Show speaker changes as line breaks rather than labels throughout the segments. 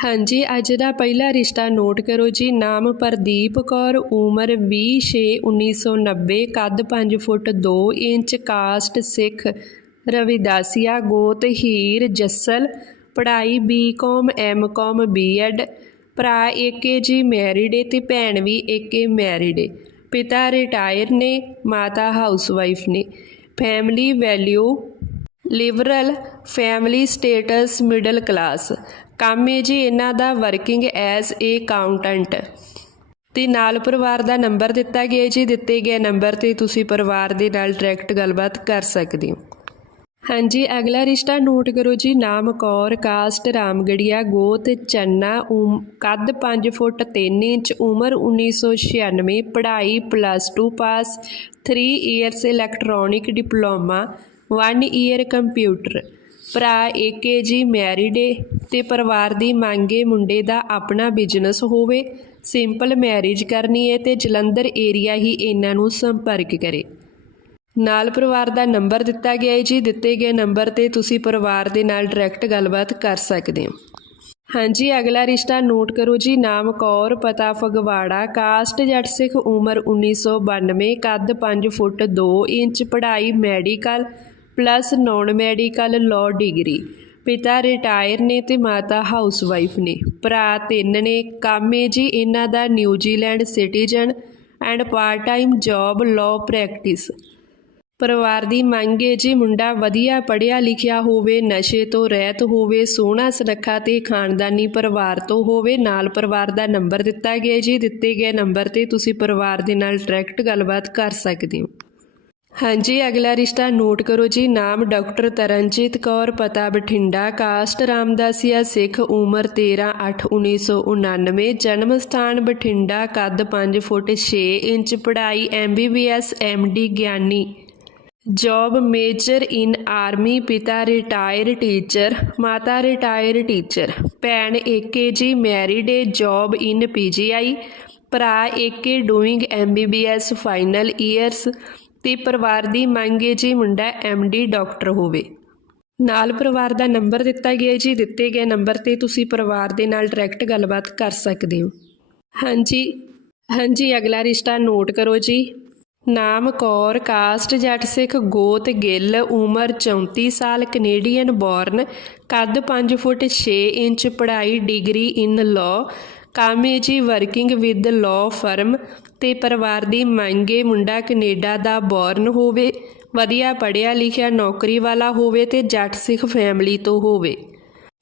ਹਾਂਜੀ, ਅੱਜ ਦਾ ਪਹਿਲਾ ਰਿਸ਼ਤਾ ਨੋਟ ਕਰੋ ਜੀ। ਨਾਮ ਪ੍ਰਦੀਪ ਕੌਰ, ਉਮਰ 20/6/1990 ਕੱਦ 5 foot 2 inch, caste Sikh Ravidasia, ਗੋਤ ਹੀਰ ਜੱਸਲ, ਪੜ੍ਹਾਈ ਬੀਕਾਮ ਐਮਕਾਮ ਬੀਐਡ ਭਰਾ ਏਕੇ ਜੀ ਮੈਰਿਡ ਏ ਤੇ ਭੈਣ ਵੀ ਏਕੇ ਮੈਰਿਡ ਏ। ਪਿਤਾ ਰਿਟਾਇਰ ਨੇ, ਮਾਤਾ ਹਾਊਸਵਾਈਫ ਨੇ। Family value liberal family status middle class ਕੰਮ ਹੈ ਜੀ, ਇਹਨਾਂ ਦਾ ਵਰਕਿੰਗ ਐਜ਼ ਏ ਅਕਾਊਂਟੈਂਟ ਤੇ ਨਾਲ ਪਰਿਵਾਰ ਦਾ ਨੰਬਰ ਦਿੱਤਾ ਗਿਆ ਜੀ, ਦਿੱਤੇ ਗਏ ਨੰਬਰ ਤੇ ਤੁਸੀਂ ਪਰਿਵਾਰ ਦੇ ਨਾਲ ਡਾਇਰੈਕਟ ਗੱਲਬਾਤ ਕਰ ਸਕਦੇ ਹੋ। ਹਾਂਜੀ, ਅਗਲਾ ਰਿਸ਼ਤਾ ਨੋਟ ਕਰੋ ਜੀ, ਨਾਮ ਕੌਰ ਕਾਸਟ ਰਾਮਗੜੀਆ, ਗੋਤ, ਚੰਨਾ, ਉਮ- ਕੱਦ 5 ਫੁੱਟ 3 ਇੰਚ, ਉਮਰ 1996 ਪੜ੍ਹਾਈ plus 2 pass 3 years electronic diploma 1 year computer ਭਰਾ ਏਕੇ ਜੀ ਮੈਰਿਡ ਏ ਤੇ ਪਰਿਵਾਰ ਦੀ ਮੰਗੇ ਮੁੰਡੇ ਦਾ ਆਪਣਾ ਬਿਜ਼ਨਸ ਹੋਵੇ। ਸਿੰਪਲ ਮੈਰਿਜ ਕਰਨੀ ਹੈ ਤੇ ਜਲੰਧਰ ਏਰੀਆ ਹੀ ਇਹਨਾਂ ਨੂੰ ਸੰਪਰਕ ਕਰੇ। ਨਾਲ ਪਰਿਵਾਰ ਦਾ ਨੰਬਰ ਦਿੱਤਾ ਗਿਆ ਹੈ ਜੀ। ਦਿੱਤੇ ਗਏ ਨੰਬਰ ਤੇ ਤੁਸੀਂ ਪਰਿਵਾਰ ਦੇ ਨਾਲ ਡਾਇਰੈਕਟ ਗੱਲਬਾਤ ਕਰ ਸਕਦੇ ਹੋ। ਹਾਂਜੀ, ਅਗਲਾ ਰਿਸ਼ਤਾ ਨੋਟ ਕਰੋ ਜੀ। ਨਾਮ ਕੌਰ, ਪਤਾ ਫਗਵਾੜਾ ਕਾਸਟ ਜੱਟ ਸਿੱਖ ਉਮਰ 1992 ਕੱਦ 5 ਫੁੱਟ 2 ਇੰਚ, ਪੜ੍ਹਾਈ medical plus non medical law degree. ਪਿਤਾ ਰਿਟਾਇਰ ਨੇ ਤੇ ਮਾਤਾ ਹਾਊਸਵਾਈਫ ਨੇ। ਭਰਾ ਤਿੰਨ ਨੇ। ਕਾਮੇ ਜੀ ਇਹਨਾਂ ਦਾ New Zealand citizen and part time job law practice. ਪਰਿਵਾਰ ਦੀ ਮੰਗ ਹੈ ਜੀ ਮੁੰਡਾ ਵਧੀਆ ਪੜ੍ਹਿਆ ਲਿਖਿਆ ਹੋਵੇ, ਨਸ਼ੇ ਤੋਂ ਰਹਿਤ ਹੋਵੇ, ਸੋਹਣਾ ਸੁਨੱਖਾ ਤੇ ਖਾਨਦਾਨੀ ਪਰਿਵਾਰ ਤੋਂ ਹੋਵੇ, ਨਾਲ ਪਰਿਵਾਰ ਦਾ ਨੰਬਰ ਦਿੱਤਾ ਗਿਆ ਜੀ। ਦਿੱਤੇ ਗਏ ਨੰਬਰ ਤੇ ਤੁਸੀਂ ਪਰਿਵਾਰ ਦੇ ਨਾਲ ਡਾਇਰੈਕਟ ਗੱਲਬਾਤ ਕਰ ਸਕਦੇ ਹੋ। ਹਾਂਜੀ, ਅਗਲਾ ਰਿਸ਼ਤਾ ਨੋਟ ਕਰੋ ਜੀ। ਨਾਮ ਡਾਕਟਰ ਤਰਨਜੀਤ ਕੌਰ, ਪਤਾ ਬਠਿੰਡਾ, ਕਾਸਟ ਰਾਮਦਾਸੀਆ, ਸਿੱਖ ਉਮਰ 13/8/1999 ਜਨਮ ਸਥਾਨ ਬਠਿੰਡਾ, ਕੱਦ 5 ਫੁੱਟ 6 ਇੰਚ, ਪੜ੍ਹਾਈ ਐਮਬੀਬੀਐਸ ਐਮਡੀ ਗਿਆਨੀ। ਜੌਬ ਮੇਜਰ ਇਨ ਆਰਮੀ, ਪਿਤਾ ਰਿਟਾਇਰ ਟੀਚਰ, ਮਾਤਾ ਰਿਟਾਇਰ ਟੀਚਰ। ਭੈਣ ਏਕੇ ਜੀ, married A, job in PGI ਭਰਾ ਏਕੇ ਡੂਇੰਗ ਐਮਬੀਬੀਐਸ ਫਾਈਨਲ ਈਅਰਸ। ਤੇ ਪਰਿਵਾਰ ਦੀ ਮੰਗ ਹੈ ਜੀ ਮੁੰਡਾ ਐਮਡੀ ਡਾਕਟਰ ਹੋਵੇ। ਨਾਲ ਪਰਿਵਾਰ ਦਾ ਨੰਬਰ ਦਿੱਤਾ ਗਿਆ ਜੀ। ਦਿੱਤੇ ਗਏ ਨੰਬਰ ਤੇ ਤੁਸੀਂ ਪਰਿਵਾਰ ਦੇ ਨਾਲ ਡਾਇਰੈਕਟ ਗੱਲਬਾਤ ਕਰ ਸਕਦੇ ਹੋ। ਹਾਂਜੀ ਹਾਂਜੀ, ਅਗਲਾ ਰਿਸ਼ਤਾ ਨੋਟ ਕਰੋ ਜੀ। ਨਾਮ ਕੌਰ ਕਾਸਟ ਜੱਟ ਸਿੱਖ, ਗੋਤ ਗਿੱਲ, ਉਮਰ 34 ਸਾਲ ਕੈਨੇਡੀਅਨ ਬੋਰਨ ਕੱਦ 5 ਫੁੱਟ 6 ਇੰਚ, ਪੜ੍ਹਾਈ ਡਿਗਰੀ ਇਨ ਲਾਅ ਕਾਮੇ ਜੀ ਵਰਕਿੰਗ ਵਿਦ ਲਾਅ ਫਰਮ ਤੇ ਪਰਿਵਾਰ ਦੀ ਮੰਗੇ ਮੁੰਡਾ ਕੈਨੇਡਾ ਦਾ ਬੋਰਨ ਹੋਵੇ, ਵਧੀਆ ਪੜ੍ਹਿਆ ਲਿਖਿਆ ਨੌਕਰੀ ਵਾਲਾ ਹੋਵੇ ਤੇ ਜੱਟ ਸਿੱਖ ਫੈਮਿਲੀ ਤੋਂ ਹੋਵੇ।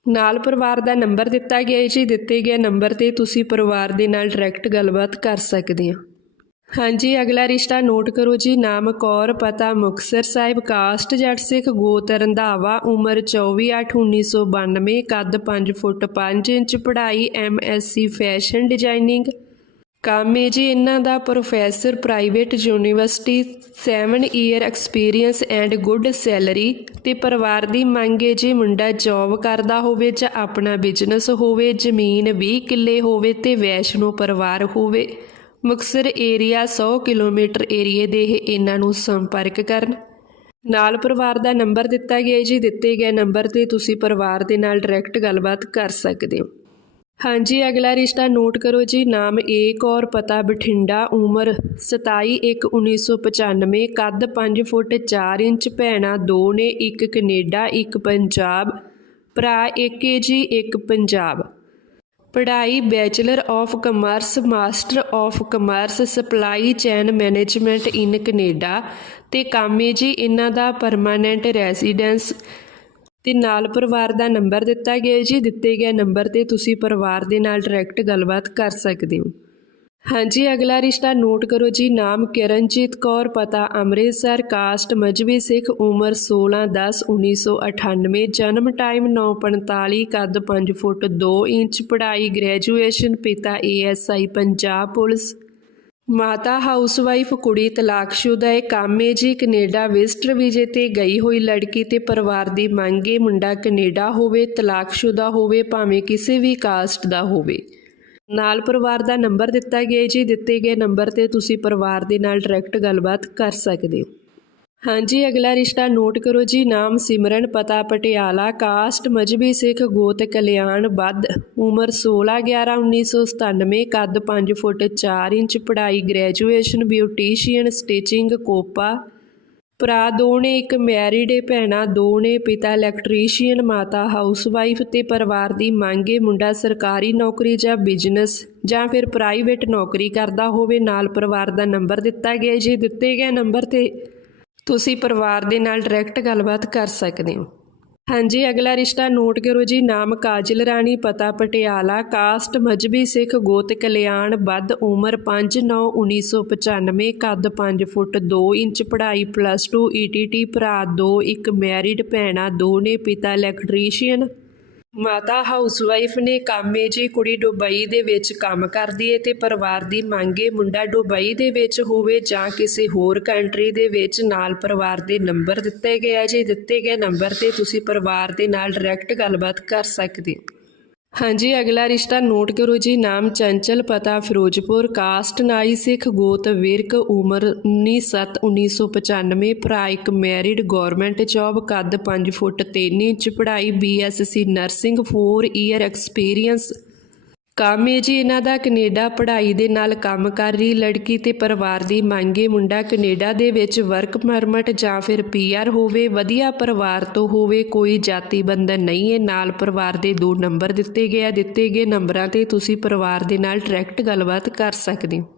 ਨਾਲ ਪਰਿਵਾਰ ਦਾ ਨੰਬਰ ਦਿੱਤਾ ਗਿਆ ਹੈ ਜੀ, ਦਿੱਤੇ ਗਏ ਨੰਬਰ ਤੇ ਤੁਸੀਂ ਪਰਿਵਾਰ ਦੇ ਨਾਲ ਡਾਇਰੈਕਟ ਗੱਲਬਾਤ ਕਰ ਸਕਦੇ ਹੋ। ਹਾਂਜੀ, ਅਗਲਾ ਰਿਸ਼ਤਾ ਨੋਟ ਕਰੋ ਜੀ। ਨਾਮ ਕੌਰ, ਪਤਾ ਮੁਕਤਸਰ ਸਾਹਿਬ, ਕਾਸਟ ਜੱਟ ਸਿੱਖ ਗੋਤ ਰੰਧਾਵਾ ਉਮਰ 24/8/1992 ਕੱਦ 5 ਫੁੱਟ 5 ਇੰਚ, ਪੜ੍ਹਾਈ ਐਮਐਸਸੀ ਫੈਸ਼ਨ ਡਿਜ਼ਾਈਨਿੰਗ। ਕੰਮ ਹੈ ਜੀ ਇਹਨਾਂ ਦਾ professor, private university 7 year experience and good salary ਤੇ ਪਰਿਵਾਰ ਦੀ ਮੰਗ ਹੈ ਜੀ ਮੁੰਡਾ ਜੌਬ ਕਰਦਾ ਹੋਵੇ ਜਾਂ ਆਪਣਾ ਬਿਜ਼ਨਸ ਹੋਵੇ, ਜ਼ਮੀਨ 20 ਕਿੱਲੇ ਹੋਵੇ ਤੇ ਵੈਸ਼ਨੋ ਪਰਿਵਾਰ ਹੋਵੇ। ਮੁਕਤਸਰ ਏਰੀਆ 100 ਕਿਲੋਮੀਟਰ ਏਰੀਏ ਦੇ ਇਹ ਇਹਨਾਂ ਨੂੰ ਸੰਪਰਕ ਕਰਨ। ਨਾਲ ਪਰਿਵਾਰ ਦਾ ਨੰਬਰ ਦਿੱਤਾ ਗਿਆ ਜੀ। ਦਿੱਤੇ ਗਏ ਨੰਬਰ ਤੇ ਤੁਸੀਂ ਪਰਿਵਾਰ ਦੇ ਨਾਲ ਡਾਇਰੈਕਟ ਗੱਲਬਾਤ ਕਰ ਸਕਦੇ ਹੋ। ਹਾਂਜੀ, ਅਗਲਾ ਰਿਸ਼ਤਾ ਨੋਟ ਕਰੋ ਜੀ। ਨਾਮ ਏਕ ਔਰ ਪਤਾ, ਬਠਿੰਡਾ, ਉਮਰ 27/1/1995 ਕੱਦ 5 ਫੁੱਟ 4 ਇੰਚ, ਭੈਣਾਂ ਦੋ ਨੇ, ਇੱਕ ਕੈਨੇਡਾ, ਇੱਕ ਪੰਜਾਬ, ਭਰਾ ਏਕੇ ਜੀ, ਇੱਕ ਪੰਜਾਬ। ਪੜ੍ਹਾਈ bachelor of commerce master of commerce supply chain management in Canada ਤੇ ਕਾਮੇ ਜੀ ਇਹਨਾਂ ਦਾ ਪਰਮਾਨੈਂਟ ਰੈਜ਼ੀਡੈਂਸ ਤੇ ਨਾਲ ਪਰਿਵਾਰ ਦਾ ਨੰਬਰ ਦਿੱਤਾ ਗਿਆ ਜੀ। ਦਿੱਤੇ ਗਏ ਨੰਬਰ ਤੇ ਤੁਸੀਂ ਪਰਿਵਾਰ ਦੇ ਨਾਲ ਡਾਇਰੈਕਟ ਗੱਲਬਾਤ ਕਰ ਸਕਦੇ ਹੋ। ਹਾਂਜੀ, ਅਗਲਾ ਰਿਸ਼ਤਾ ਨੋਟ ਕਰੋ ਜੀ। ਨਾਮ ਕਿਰਨਜੀਤ ਕੌਰ, ਪਤਾ ਅੰਮ੍ਰਿਤਸਰ, ਕਾਸਟ ਮਜਬੀ ਸਿੱਖ, ਉਮਰ 16 10 1998 ਜਨਮ ਟਾਈਮ 9:45 ਕੱਦ 5 ਫੁੱਟ 2 ਇੰਚ, ਪੜ੍ਹਾਈ ਗ੍ਰੈਜੂਏਸ਼ਨ, ਪਿਤਾ ਏਐਸਆਈ ਪੰਜਾਬ ਪੁਲਿਸ। ਮਾਤਾ ਹਾਊਸਵਾਈਫ, ਕੁੜੀ ਤਲਾਕਸ਼ੁਦਾ ਹੈ। ਕਾਮੇ ਜੀ, ਕੈਨੇਡਾ ਵਿਜ਼ਟਰ ਵੀਜ਼ੇ ਤੇ ਗਈ ਹੋਈ ਲੜਕੀ ਤੇ ਪਰਿਵਾਰ ਦੀ ਮੰਗ ਹੈ ਮੁੰਡਾ ਕੈਨੇਡਾ ਹੋਵੇ, ਤਲਾਕਸ਼ੁਦਾ ਹੋਵੇ, ਭਾਵੇਂ ਕਿਸੇ ਵੀ ਕਾਸਟ ਦਾ ਹੋਵੇ। ਨਾਲ ਪਰਿਵਾਰ ਦਾ ਨੰਬਰ ਦਿੱਤਾ ਗਿਆ ਜੀ। ਦਿੱਤੇ ਗਏ ਨੰਬਰ ਤੇ ਤੁਸੀਂ ਪਰਿਵਾਰ ਦੇ ਨਾਲ ਡਾਇਰੈਕਟ ਗੱਲਬਾਤ ਕਰ ਸਕਦੇ ਹੋ। ਹਾਂਜੀ, ਅਗਲਾ ਰਿਸ਼ਤਾ ਨੋਟ ਕਰੋ ਜੀ। ਨਾਮ ਸਿਮਰਨ, ਪਤਾ ਪਟਿਆਲਾ, ਕਾਸਟ, ਮਜਬੀ ਸਿੱਖ, ਗੋਤ ਕਲਿਆਣ ਬੱਧ ਉਮਰ 16 11 1997 ਕੱਦ 5 ਫੁੱਟ 4 ਇੰਚ, ਪੜ੍ਹਾਈ, ਗ੍ਰੈਜੂਏਸ਼ਨ, ਬਿਊਟੀਸ਼ੀਅਨ, ਸਟਿਚਿੰਗ, ਕੋਪਾ। ਭਰਾ ਦੋ ਨੇ ਇੱਕ ਮੈਰਿਡ ਏ, ਭੈਣਾਂ ਦੋ ਨੇ ਪਿਤਾ ਇਲੈਕਟ੍ਰੀਸ਼ੀਅਨ ਮਾਤਾ ਹਾਊਸਵਾਈਫ ਤੇ ਪਰਿਵਾਰ ਦੀ ਮੰਗ ਏ, ਮੁੰਡਾ ਸਰਕਾਰੀ ਨੌਕਰੀ ਜਾਂ ਬਿਜ਼ਨਸ ਜਾਂ ਫਿਰ ਪ੍ਰਾਈਵੇਟ ਨੌਕਰੀ ਕਰਦਾ ਹੋਵੇ, ਨਾਲ ਪਰਿਵਾਰ ਦਾ ਨੰਬਰ ਦਿੱਤਾ ਗਿਆ ਜੇ ਦਿੱਤੇ ਗਏ ਨੰਬਰ ਤੇ ਤੁਸੀਂ ਪਰਿਵਾਰ ਦੇ ਨਾਲ ਡਾਇਰੈਕਟ ਗੱਲਬਾਤ ਕਰ ਸਕਦੇ ਹੋ। ਹਾਂਜੀ, ਅਗਲਾ ਰਿਸ਼ਤਾ ਨੋਟ ਕਰੋ ਜੀ। ਨਾਮ ਕਾਜਲ ਰਾਣੀ, ਪਤਾ ਪਟਿਆਲਾ। ਕਾਸਟ ਮਜਬੀ ਸਿੱਖ, ਗੋਤ ਕਲਿਆਣ। ਵੱਧ ਉਮਰ 5/9/1995 ਕੱਦ 5 ਫੁੱਟ 2 ਇੰਚ, ਪੜ੍ਹਾਈ ਪਲੱਸ 2 ਈਟੀਟੀ ਭਰਾ 2 ਇੱਕ ਮੈਰਿਡ ਭੈਣਾਂ ਦੋ ਨੇ ਪਿਤਾ ਇਲੈਕਟ੍ਰੀਸ਼ੀਅਨ ਮਾਤਾ ਹਾਊਸਵਾਈਫ ਨੇ ਕਾਮੇ ਜੀ ਕੁੜੀ ਦੁਬਈ ਦੇ ਵਿੱਚ ਕੰਮ ਕਰਦੀ ਏ ਤੇ ਪਰਿਵਾਰ ਦੀ ਮੰਗੇ ਮੁੰਡਾ ਦੁਬਈ ਦੇ ਵਿੱਚ ਹੋਵੇ ਜਾਂ ਕਿਸੇ ਹੋਰ ਕੰਟਰੀ ਦੇ ਵਿੱਚ, ਨਾਲ ਪਰਿਵਾਰ ਦੇ ਨੰਬਰ ਦਿੱਤੇ ਗਏ ਆ। ਜੀ ਦਿੱਤੇ ਗਏ ਨੰਬਰ ਤੇ ਤੁਸੀਂ ਪਰਿਵਾਰ ਦੇ ਨਾਲ ਡਾਇਰੈਕਟ ਗੱਲਬਾਤ ਕਰ ਸਕਦੇ ਹੋ। ਹਾਂਜੀ, ਅਗਲਾ ਰਿਸ਼ਤਾ ਨੋਟ ਕਰੋ ਜੀ। ਨਾਮ ਚੰਚਲ, ਪਤਾ ਫਿਰੋਜ਼ਪੁਰ। ਕਾਸਟ ਨਾਈ ਸਿੱਖ, ਗੋਤ ਵਿਰਕ, ਉਮਰ 19/7/1995 ਭਰਾ ਇੱਕ ਮੈਰਿਡ ਗਵਰਨਮੈਂਟ ਜੌਬ, ਕੱਦ 5 ਫੁੱਟ 3 ਇੰਚ, ਪੜ੍ਹਾਈ ਬੀਐਸਸੀ ਨਰਸਿੰਗ 4 ਈਅਰ ਐਕਸਪੀਰੀਅੰਸ ਕੰਮ ਹੈ ਜੀ ਇਹਨਾਂ ਦਾ ਕੈਨੇਡਾ ਪੜ੍ਹਾਈ ਦੇ ਨਾਲ ਕੰਮ ਕਰ ਰਹੀ ਲੜਕੀ ਤੇ ਪਰਿਵਾਰ ਦੀ ਮੰਗੇ ਮੁੰਡਾ ਕੈਨੇਡਾ ਦੇ ਵਿੱਚ ਵਰਕ ਪਰਮਿਟ ਜਾਂ ਫਿਰ ਪੀਆਰ ਹੋਵੇ, ਵਧੀਆ ਪਰਿਵਾਰ ਤੋਂ ਹੋਵੇ, ਕੋਈ ਜਾਤੀ ਬੰਧਨ ਨਹੀਂ ਹੈ। ਨਾਲ ਪਰਿਵਾਰ ਦੇ ਦੋ ਨੰਬਰ ਦਿੱਤੇ ਗਏ ਆ। ਦਿੱਤੇ ਗਏ ਨੰਬਰਾਂ ਤੇ ਤੁਸੀਂ ਪਰਿਵਾਰ ਦੇ ਨਾਲ ਡਾਇਰੈਕਟ ਗੱਲਬਾਤ ਕਰ ਸਕਦੇ ਹੋ।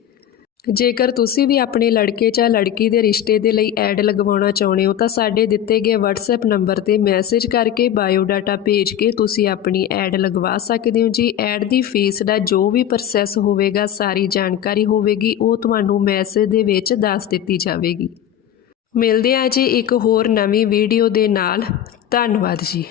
ਜੇਕਰ ਤੁਸੀਂ ਵੀ ਆਪਣੇ ਲੜਕੇ ਜਾਂ ਲੜਕੀ ਦੇ ਰਿਸ਼ਤੇ ਦੇ ਲਈ ਐਡ ਲਗਵਾਉਣਾ ਚਾਹੁੰਦੇ ਹੋ ਤਾਂ ਸਾਡੇ ਦਿੱਤੇ ਗਏ WhatsApp ਨੰਬਰ ਤੇ ਮੈਸੇਜ ਕਰਕੇ ਬਾਇਓਡਾਟਾ ਭੇਜ ਕੇ ਤੁਸੀਂ ਆਪਣੀ ਐਡ ਲਗਵਾ ਸਕਦੇ ਹੋ। ਜੀ, ਐਡ ਦੀ ਫੀਸ ਦਾ ਜੋ ਵੀ ਪ੍ਰੋਸੈਸ ਹੋਵੇਗਾ, ਸਾਰੀ ਜਾਣਕਾਰੀ ਹੋਵੇਗੀ, ਉਹ ਤੁਹਾਨੂੰ ਮੈਸੇਜ ਦੇ ਵਿੱਚ ਦੱਸ ਦਿੱਤੀ ਜਾਵੇਗੀ। ਮਿਲਦੇ ਹਾਂ ਜੀ ਇੱਕ ਹੋਰ ਨਵੀਂ ਵੀਡੀਓ ਦੇ ਨਾਲ। ਧੰਨਵਾਦ ਜੀ।